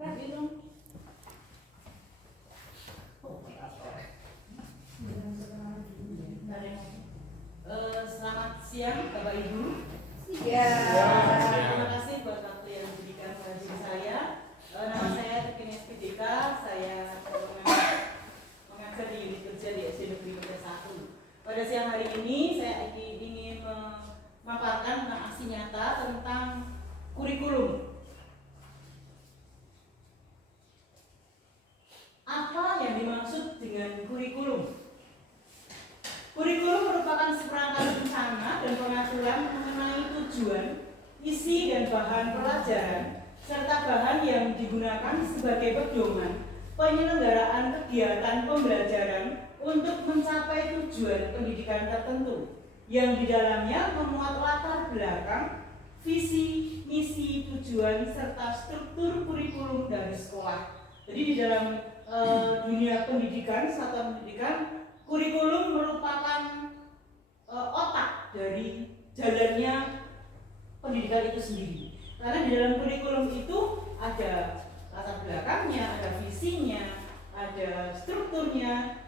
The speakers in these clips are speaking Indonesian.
Selamat siang Bapak Ibu. Ya. Terima kasih buat waktu yang diberikan pada saya. Nama saya Tikin SPDK. Saya mengajar di unit kerja di SD Negeri Negeri 1. Pada siang hari ini saya ingin memaparkan tentang aksi nyata tentang kurikulum. Apa yang dimaksud dengan kurikulum? Kurikulum merupakan seperangkat rencana dan pengaturan mengenai tujuan, isi dan bahan pelajaran, serta bahan yang digunakan sebagai pedoman penyelenggaraan kegiatan pembelajaran untuk mencapai tujuan pendidikan tertentu, yang di dalamnya memuat latar belakang, visi, misi, tujuan, serta struktur kurikulum dari sekolah. Jadi di dalam dunia pendidikan, satuan pendidikan, kurikulum merupakan otak dari jalannya pendidikan itu sendiri. Karena di dalam kurikulum itu ada latar belakangnya, ada visinya, ada strukturnya,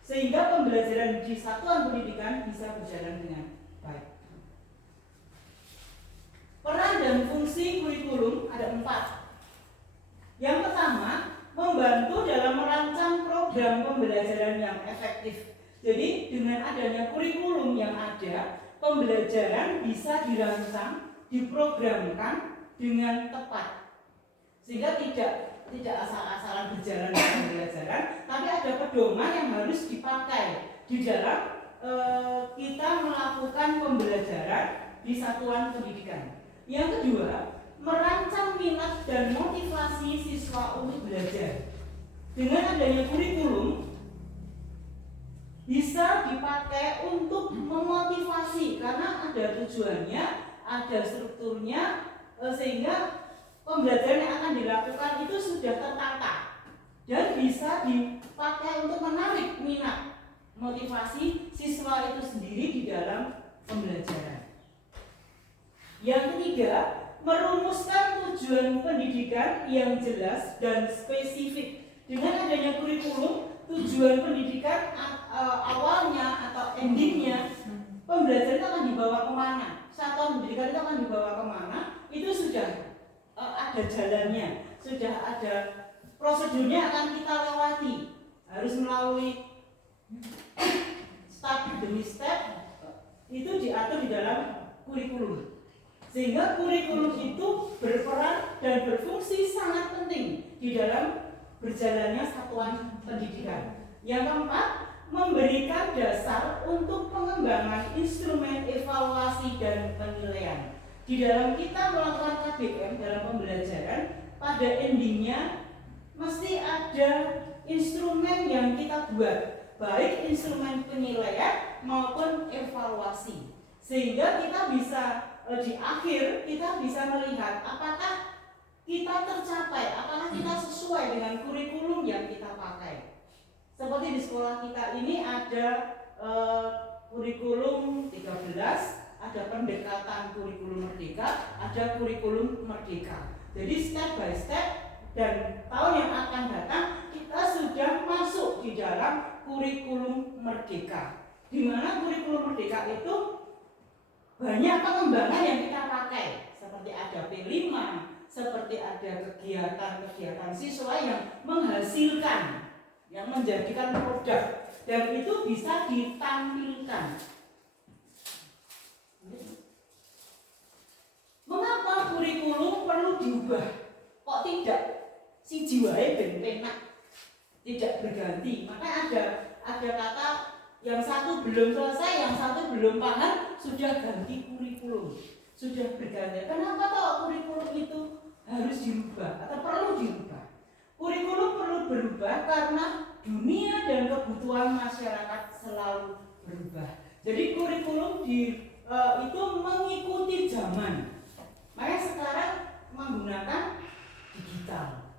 sehingga pembelajaran di satuan pendidikan bisa berjalan dengan baik. Peran dan fungsi kurikulum ada 4. Yang pertama, membantu dalam merancang program pembelajaran yang efektif. Jadi dengan adanya kurikulum yang ada, pembelajaran bisa dirancang, diprogramkan dengan tepat, sehingga tidak asal-asalan berjalan pembelajaran, tapi ada pedoman yang harus dipakai di dalam kita melakukan pembelajaran di satuan pendidikan. Yang kedua, merancang minat dan motivasi siswa untuk belajar. Dengan adanya kurikulum bisa dipakai untuk memotivasi, karena ada tujuannya, ada strukturnya, sehingga pembelajaran yang akan dilakukan itu sudah tertata dan bisa dipakai untuk menarik minat, motivasi siswa itu sendiri di dalam pembelajaran. Yang ketiga, merumuskan tujuan pendidikan yang jelas dan spesifik. Dengan adanya kurikulum, tujuan pendidikan awalnya atau endingnya, pembelajaran itu akan dibawa kemana, satuan pendidikan itu akan dibawa kemana, itu sudah ada jalannya, sudah ada prosedurnya akan kita lewati, harus melalui step demi step, itu diatur di dalam kurikulum. Sehingga kurikulum itu berperan dan berfungsi sangat penting di dalam berjalannya satuan pendidikan. Yang keempat, memberikan dasar untuk pengembangan instrumen evaluasi dan penilaian. Di dalam kita melakukan KBM dalam pembelajaran, pada endingnya mesti ada instrumen yang kita buat, baik instrumen penilaian maupun evaluasi, sehingga kita bisa di akhir kita bisa melihat apakah kita tercapai, apakah kita sesuai dengan kurikulum yang kita pakai. Seperti di sekolah kita ini ada kurikulum 13, ada pendekatan kurikulum merdeka, ada kurikulum merdeka. Jadi step by step, dan tahun yang akan datang kita sudah masuk di dalam kurikulum merdeka, di mana kurikulum merdeka itu banyak pengembangan yang kita pakai, seperti ada P5, seperti ada kegiatan-kegiatan siswa yang menghasilkan, yang menjadikan produk, dan itu bisa ditampilkan. Mengapa kurikulum perlu diubah? Kok tidak si jiwae ben penak, tidak berganti? Maka ada kata yang satu belum selesai, yang satu belum paham, sudah ganti kurikulum, sudah berganti. Kenapa toh kurikulum itu harus dirubah atau perlu dirubah? Kurikulum perlu berubah karena dunia dan kebutuhan masyarakat selalu berubah. Jadi kurikulum itu mengikuti zaman. Makanya sekarang menggunakan digital.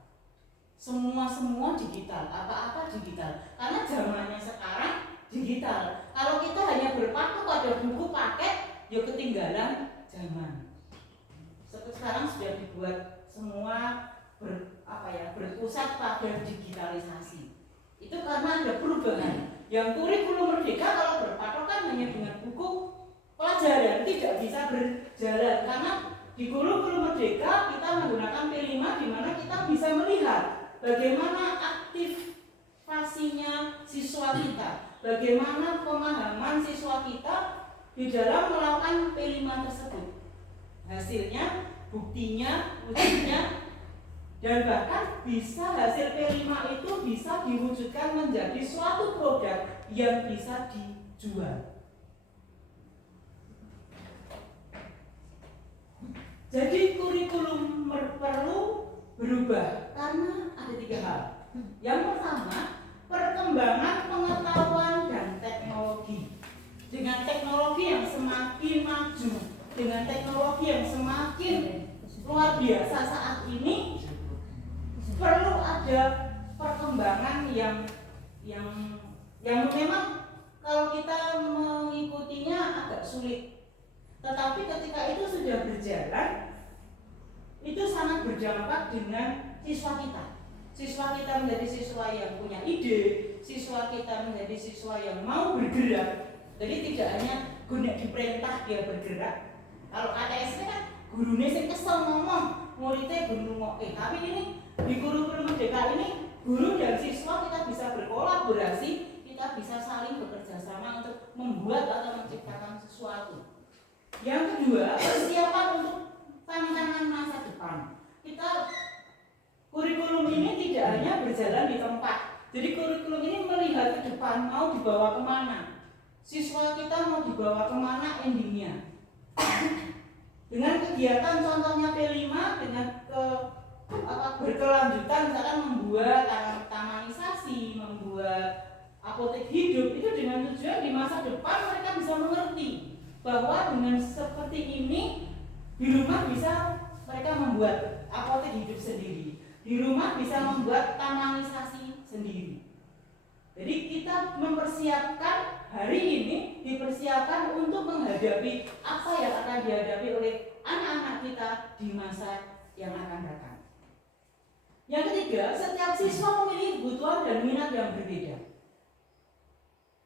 Semua digital, apa-apa digital. Karena zamannya sekarang digital. Kalau kita hanya berpaku pada buku paket, ya ketinggalan zaman. Sekarang sudah dibuat semua berpusat pada digitalisasi. Itu karena ada perubahan. Yang kurikulum merdeka kalau berpatokan hanya dengan buku pelajaran tidak bisa berjalan, karena di kurikulum merdeka kita menggunakan P5 di mana kita bisa melihat bagaimana aktivasinya siswa kita, bagaimana pemahaman siswa kita di dalam melakukan P5 tersebut. Hasilnya, buktinya, ujinya, dan bahkan bisa hasil P5 itu bisa diwujudkan menjadi suatu produk yang bisa dijual. Jadi kurikulum perlu berubah karena ada 3 hal. Yang pertama, perkembangan pengetahuan dan teknologi. Dengan teknologi yang semakin maju, dengan teknologi yang semakin luar biasa saat ini, perlu ada perkembangan yang memang kalau kita mengikutinya agak sulit. Tetapi ketika itu sudah berjalan, itu sangat berdampak dengan siswa kita. Siswa kita menjadi siswa yang punya ide, siswa kita menjadi siswa yang mau bergerak. Jadi tidak hanya guna diperintah dia bergerak. Kalau KTSP kan gurunya sing kesel ngomong, muridnya guru tapi ini di kurikulum merdeka ini guru dan siswa kita bisa berkolaborasi, kita bisa saling bekerja sama untuk membuat atau menciptakan sesuatu. Yang kedua, persiapan untuk tantangan masa depan. Kurikulum ini tidak hanya berjalan di tempat. Jadi kurikulum ini melihat ke depan, mau dibawa kemana. Siswa kita mau dibawa kemana endingnya. Dengan kegiatan contohnya P5 dengan berkelanjutan, misalkan membuat tamanisasi, membuat apotek hidup, itu dengan tujuan di masa depan mereka bisa mengerti bahwa dengan seperti ini di rumah bisa mereka membuat apotek hidup sendiri, di rumah bisa membuat tamanisasi sendiri. Jadi kita mempersiapkan hari ini, dipersiapkan untuk menghadapi apa yang akan dihadapi oleh anak-anak kita di masa yang akan datang. Yang ketiga, setiap siswa memiliki kebutuhan dan minat yang berbeda.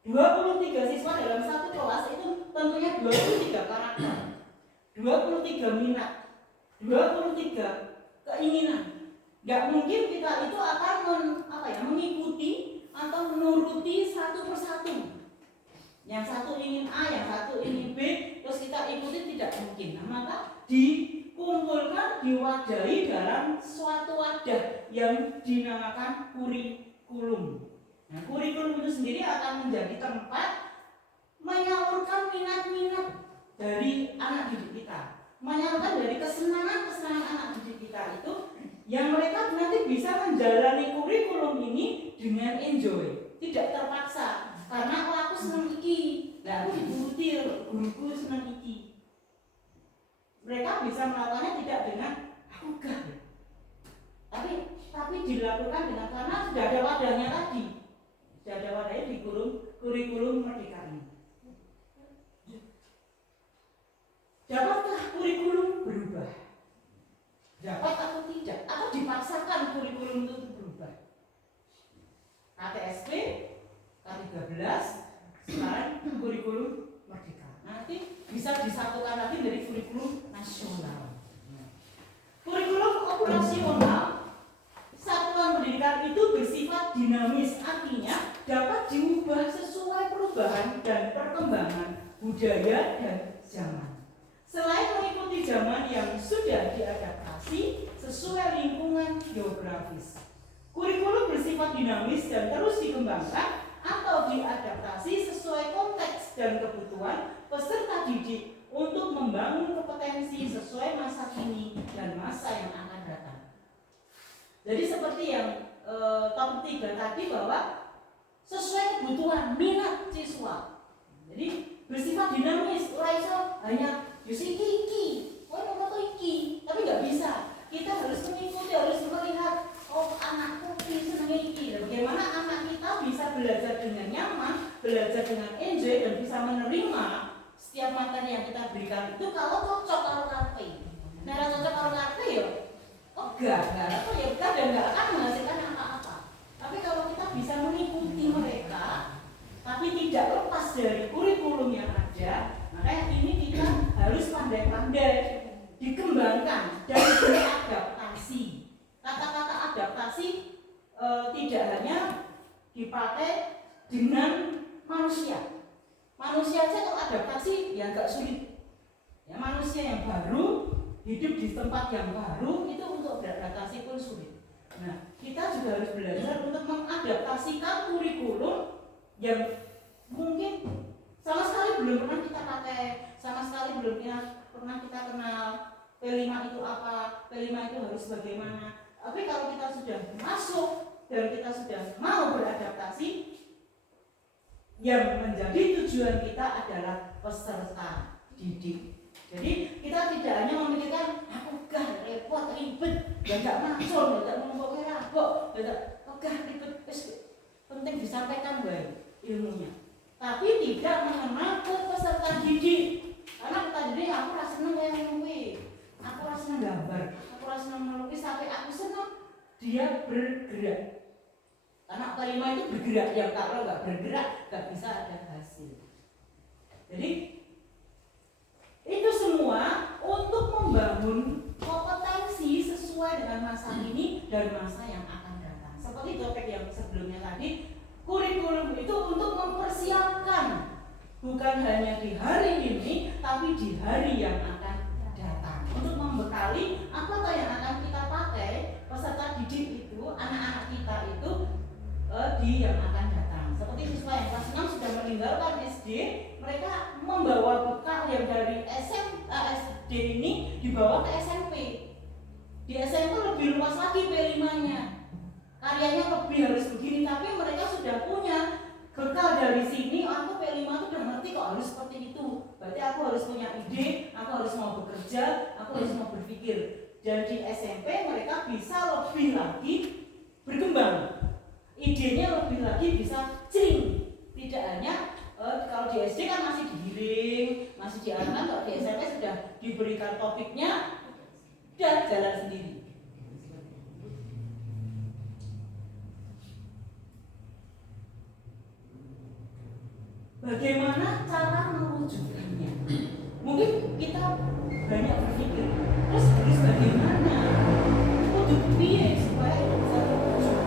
23 siswa dalam satu kelas itu tentunya 23 karakter, 23 minat, 23 keinginan. Gak mungkin kita itu akan mengikuti atau menuruti satu persatu. Yang satu ingin A, yang satu ingin B, terus kita ikuti, tidak mungkin. Nah, maka dikumpulkan, diwadahi dalam suatu wadah yang dinamakan kurikulum. Nah, kurikulum itu sendiri akan menjadi tempat menyalurkan minat-minat dari anak didik kita, menyalurkan dari kesenangan-kesenangan anak didik kita itu, yang mereka nanti bisa menjalani kurikulum ini dengan enjoy, tidak terpaksa. Karena aku senang iki, nah aku dituruti guruku senang iki. Mereka bisa melakukannya tidak dengan aku gak, tapi dilakukan dengan karena sudah ada wadahnya tadi. Sudah ada wadahnya di kurikulum merdeka ini. Dapatkah kurikulum berubah? Dapat atau tidak? Atau dipaksakan kurikulum itu berubah? KTSP, K13, sekarang kurikulum merdeka. Nanti bisa disatukan lagi dari kurikulum nasional. Kurikulum operasional satuan pendidikan itu bersifat dinamis, artinya dapat diubah sesuai perubahan dan perkembangan budaya dan zaman. Selain mengikuti zaman yang sudah diadaptasi sesuai lingkungan geografis, kurikulum bersifat dinamis dan terus dikembangkan atau diadaptasi sesuai konteks dan kebutuhan peserta didik untuk membangun kompetensi sesuai masa kini dan masa yang akan datang. Jadi seperti yang topik 3 tadi, bahwa sesuai kebutuhan minat siswa. Jadi bersifat dinamis, raiso hanya iki, tapi nggak bisa. Kita harus mengikuti, harus melihat, oh anakku senang iki. Bagaimana anak kita bisa belajar dengan nyaman, belajar dengan enjoy, dan bisa menerima setiap materi yang kita berikan itu kalau cocok kalau kafe. Nah, cocok kalau kafe ya, oh enggak apa ya udah dan nggak akan menghasilkan apa-apa. Tapi kalau kita bisa mengikuti mereka, tapi tidak lepas dari kurikulum yang ada, maka ini kita harus pandai-pandai dikembangkan dan beradaptasi. Kata-kata adaptasi tidak hanya dipakai dengan manusia. Manusia saja kalau adaptasi ya nggak sulit. Ya, manusia yang baru hidup di tempat yang baru itu untuk beradaptasi pun sulit. Nah, kita juga harus belajar untuk mengadaptasikan kurikulum yang mungkin sama sekali belum pernah kita pakai, sama sekali belum pernah kita kenal. P5 itu apa? P5 itu harus bagaimana? Tapi kalau kita sudah masuk dan kita sudah mau beradaptasi, yang menjadi tujuan kita adalah peserta didik. Jadi kita tidak hanya memikirkan aku gah repot ribet, gak masuk, gak ngomong rabok, gak ribet, penting disampaikan baik ilmunya. Tapi tidak mengenal ke peserta didik. Karena peserta didik aku rasa seneng kayak ngomong, aku rasa seneng gambar, aku rasa seneng melukis, tapi aku seneng dia bergerak. Karena kelima itu bergerak, yang kalau nggak bergerak nggak bisa ada hasil. Jadi itu semua untuk membangun kompetensi sesuai dengan masa ini dan masa yang akan datang. Seperti topik yang sebelumnya tadi, kurikulum itu untuk mempersiapkan bukan hanya di hari ini, tapi di hari yang akan datang. Untuk membekali apa yang akan kita pakai peserta didik itu, anak-anak kita itu di yang akan datang. Seperti siswa yang kelas 6 sudah meninggalkan SD, mereka membawa bekal yang dari SD ini dibawa ke SMP. Di SMP lebih luas lagi P5-nya. Karyanya lebih harus begini, tapi mereka sudah punya bekal dari sini. Aku P5 itu udah ngerti kok harus seperti itu. Berarti aku harus punya ide, aku harus mau bekerja, aku harus mau berpikir. Dan di SMP mereka bisa lebih lagi berkembang. Idenya lebih lagi bisa cering, tidak hanya kalau di SD kan masih digiring, masih diarahkan. Kalau di SMP sudah diberikan topiknya, sudah jalan sendiri. Bagaimana cara mewujudkannya? Mungkin kita banyak berpikir, terus harus bagaimana? Untuk piye supaya itu bisa terwujud?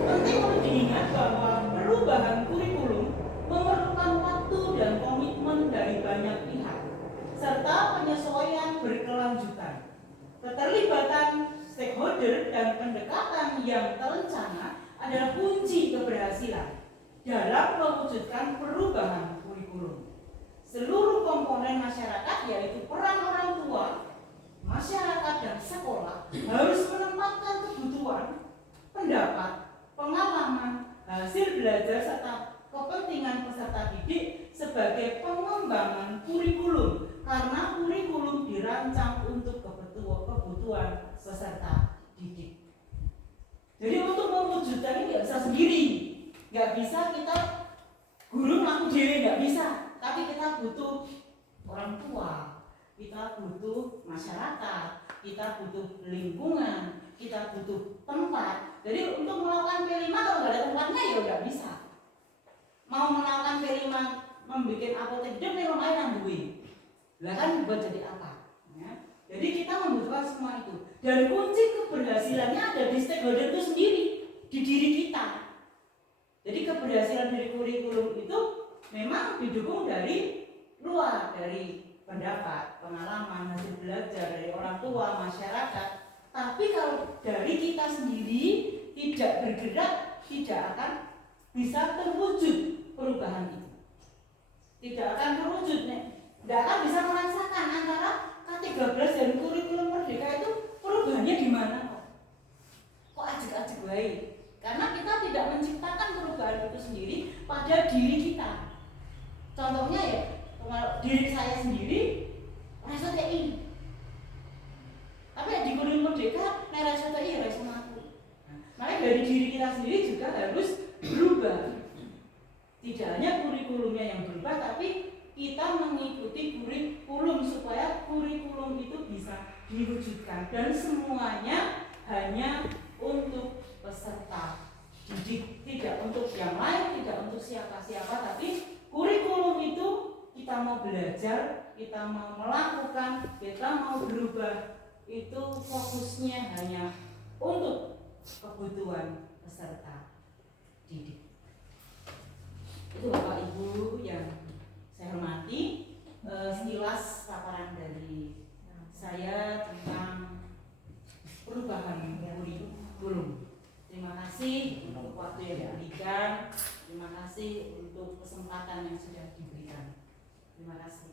Penting untuk diingat bahwa perubahan kurikulum memerlukan waktu dan komitmen dari banyak pihak, serta penyesuaian berkelanjutan. Keterlibatan stakeholder dan pendekatan yang terencana adalah kunci keberhasilan dalam mewujudkan perubahan kurikulum. Seluruh komponen masyarakat, yaitu peran orang tua, masyarakat, dan sekolah harus menempatkan kebutuhan, pendapat, pengalaman, hasil belajar, serta kepentingan peserta didik sebagai pengembangan kurikulum, karena kurikulum dirancang untuk kebutuhan peserta didik. Jadi untuk mewujudkan ini nggak bisa sendiri, nggak bisa kita guru ngaku dewe, nggak bisa. Tapi kita butuh orang tua, kita butuh masyarakat, kita butuh lingkungan, kita butuh tempat. Jadi untuk melakukan P5 kalau nggak ada tempatnya ya nggak bisa. Mau melakukan P5 membuat apotek hidup nih lumayan nangguin. Lah kan buat jadi apa? Ya. Jadi kita membutuhkan semua itu. Dan kunci keberhasilannya ada di stakeholder itu sendiri, di diri kita. Jadi keberhasilan dari kurikulum itu memang didukung dari luar, dari pendapat, pengalaman, hasil belajar dari orang tua, masyarakat. Tapi kalau dari kita sendiri tidak bergerak, tidak akan bisa terwujud perubahan itu. Tidak akan terwujud, tidak akan bisa merasakan antara K13 dan kurikulum merdeka itu perubahannya di mana kok? Kok ajak-ajak baik? Karena kita tidak menciptakan perubahan itu sendiri pada diri kita. Contohnya ya, diri saya sendiri rasa TI. Tapi di kurikulum merdeka, rasa TI rasa aku. Makanya dari diri kita sendiri juga harus berubah. Tidak hanya kurikulumnya yang berubah, tapi kita mengikuti kurikulum supaya kurikulum itu bisa diwujudkan. Dan semuanya hanya untuk peserta didik, tidak untuk yang lain, tidak untuk siapa-siapa, tapi kurikulum itu kita mau belajar, kita mau melakukan, kita mau berubah, itu fokusnya hanya untuk kebutuhan peserta didik. Itu Bapak Ibu yang saya hormati, sekilas paparan dari saya tentang perubahan kurikulum. Terima kasih untuk waktu yang diberikan. Terima kasih untuk kesempatan yang sudah diberikan. Terima kasih.